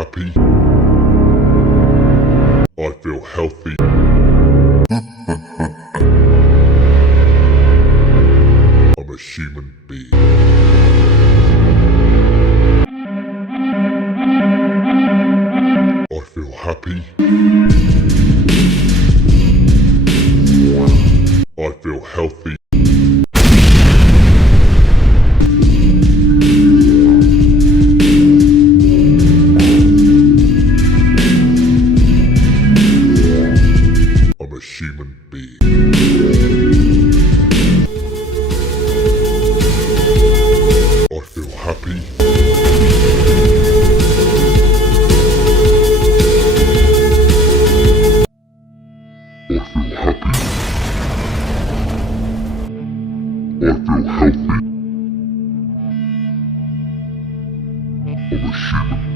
happy. I feel healthy. I'm a human being. I feel happy. I feel healthy. I'm a human being. I feel happy. I feel happy. I feel healthy. I'm a human